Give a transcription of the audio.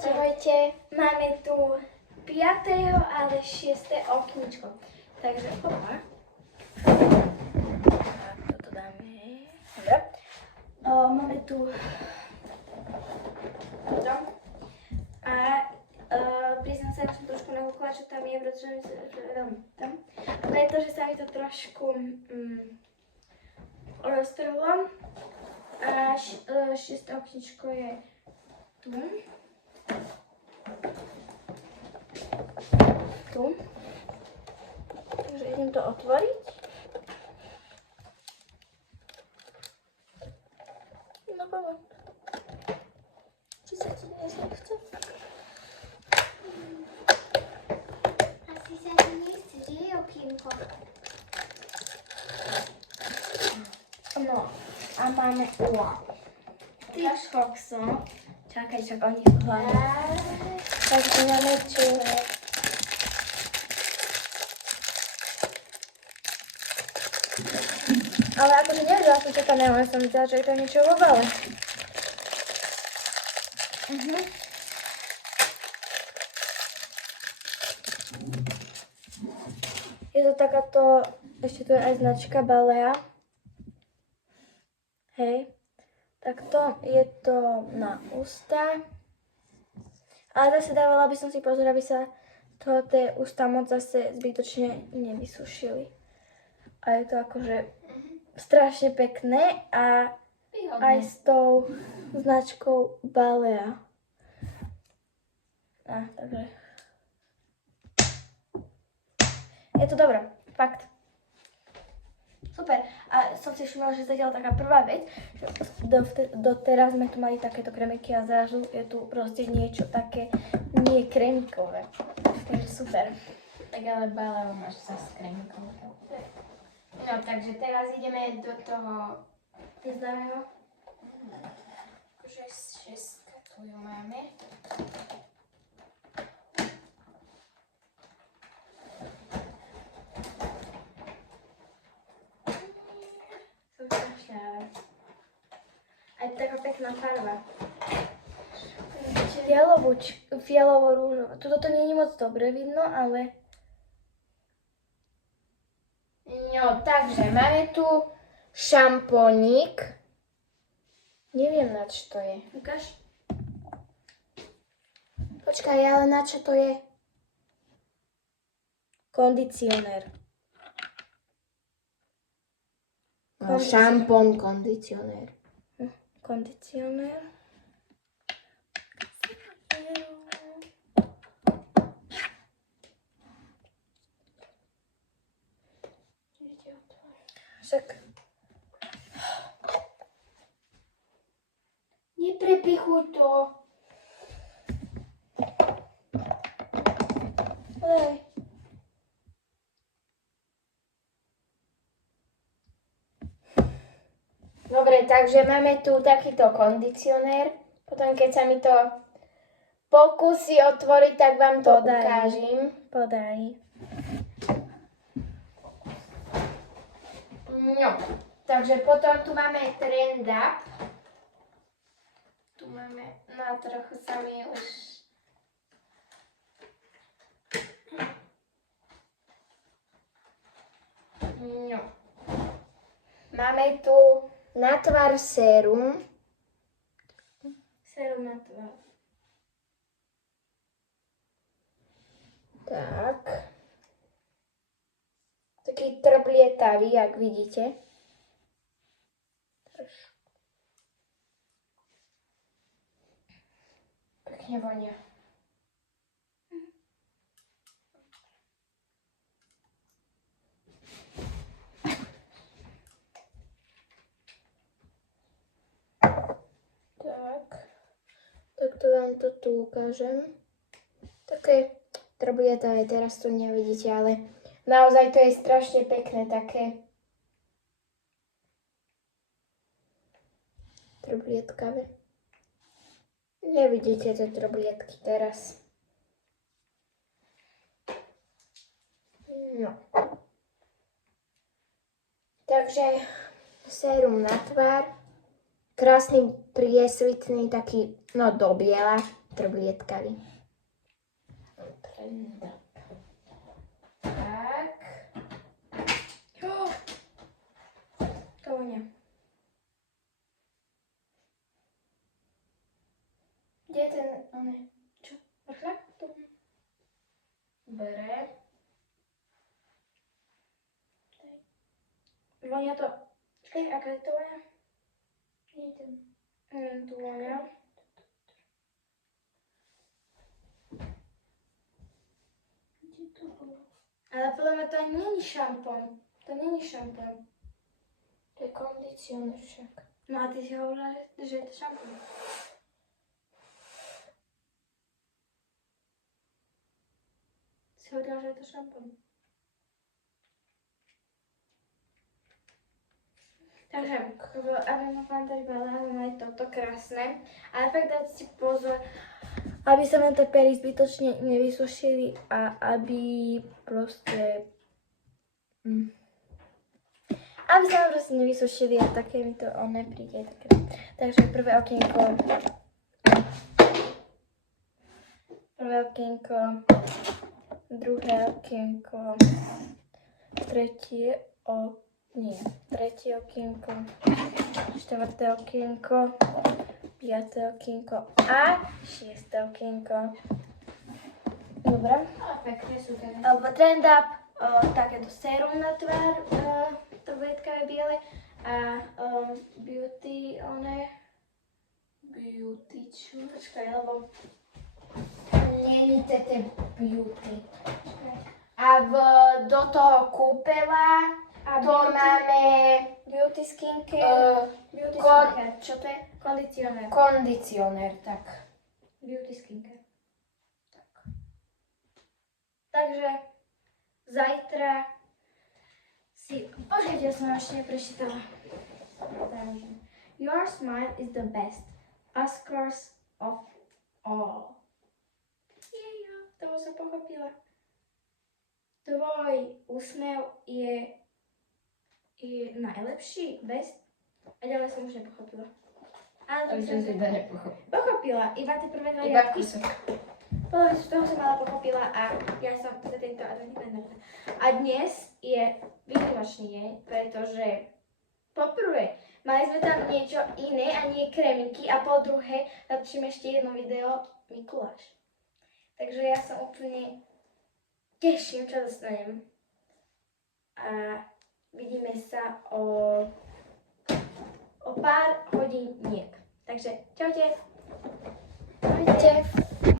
Ahojte, máme tu 5. ale 6. okničko. Takže opa. Tak, toto dáme. Dobre. Máme tu toto. A priznám sa, že som trošku nahúkla, čo tam je, pretože sa mi to trošku roztrhlo. A 6. okničko je tu. Takže idem to otvoriť. No baba. Či sa ti dnes nechce? Asi sa ti nechce, že je okienko? No a máme ty šokso. Čakaj, čak oni hlavne. Takže máme čulek. Ale akože nevedela som, čo tam je, len som myslela, že je to niečo vo vale. Je to takáto, ešte tu je aj značka Balea. Hej. Takto je to na ústa. Ale zase dávala by som si pozor, aby sa tie ústa moc zase zbytočne nevysušili. A je to akože strašne pekné a Výhodné. aj s tou značkou Balea. Takže. Je to dobré, fakt. Super. A som si všimla, že zatiaľ taká prvá vec, že doteraz sme tu mali takéto kremiky a zrazu je tu proste niečo také nie kremikové. Takže super. Tak ale Baleo máš sa s kremkou. No takže teraz ideme do toho Neznámeho? akože 6 tu ju máme. Som strašná. Aj taká pekná farba. Fialovo-rúžová. Tuto to nie je moc dobre vidno, ale... No takže máme tu šampónik. Neviem na čo to je. Ukáž? Počkaj, ale na čo to je? Kondicionér. No, šampón, kondicionér. Kondicionér. Však Neprepichuj to. daj. Dobre, takže máme tu takýto kondicionér. Potom keď sa mi to pokusí otvoriť, tak vám to ukážem. Podaj. No, takže potom tu máme Trend Up. Tu máme, no trochu sa mi už... No. Máme tu na tvár sérum. Sérum na tvár. Tak. Taký trblietavý, jak vidíte. Pekne vonia. Tak to vám to tu ukážem. Také trblietavé, teraz to nevidíte, ale naozaj to je strašne pekné, také trblietkavé. Nevidíte tie trblietky teraz. No. Takže sérum na tvár. Krásny priesvitný taký, no do biela, vetroblietkavý. Tak. To vonia. Kde je ten, one, Čo? Vrchlak? Tu. bere? Vonia to. Čakaj, aká je to vonia? Nie je ten. Tu vonia. Kde to bolo? Ale podľa mňa to ani není šampón. To není šampón. To je kondicionér však. No a ty si hovorila, že je to šampón. Si hovorila, že je to šampón. Takže, aby ma fantáž bola, mali toto krásne. Ale fakt dať si pozor, aby sa nám tie pery zbytočne nevysušili a aby proste... Aby sa nám proste nevysušili a také mi to príde. Takže prvé okienko. Prvé okienko. Druhé okienko. Tretie okienko. Štvrté okienko. Piaté okienko a šiesté okienko. Dobre. Pekne sú teda. Alebo trend up, takéto sérum na tvár, tabletkavé biele a beauty, beauty čo? Počkaj, lebo... Není tete beauty. Počkaj. A do toho kúpela A to máme beauty skincare. Beauty kon- skincare, čo to je? Kondicionér. kondicionér, tak. Beauty skincare. Tak. Takže zajtra si... Počkajte, ja som ešte neprečítala. Takže, your smile is the best. Oscars of all. Jejo, toho som pochopila. Tvoj úsmev je najlepší, best. A ďalej som už nepochopila. Ale to som si pochopila, iba tie prvé dva Iba riadky. kúsok. Polovicu toho som ale pochopila a ja som za tento adventný. A dnes je výnimočný deň, pretože poprvé mali sme tam niečo iné a nie kreminky a po druhé natočím ešte jedno video Mikuláš. Takže ja sa úplne teším, čo dostanem. A vidíme sa o pár hodín niek. Takže čaute. Čaute.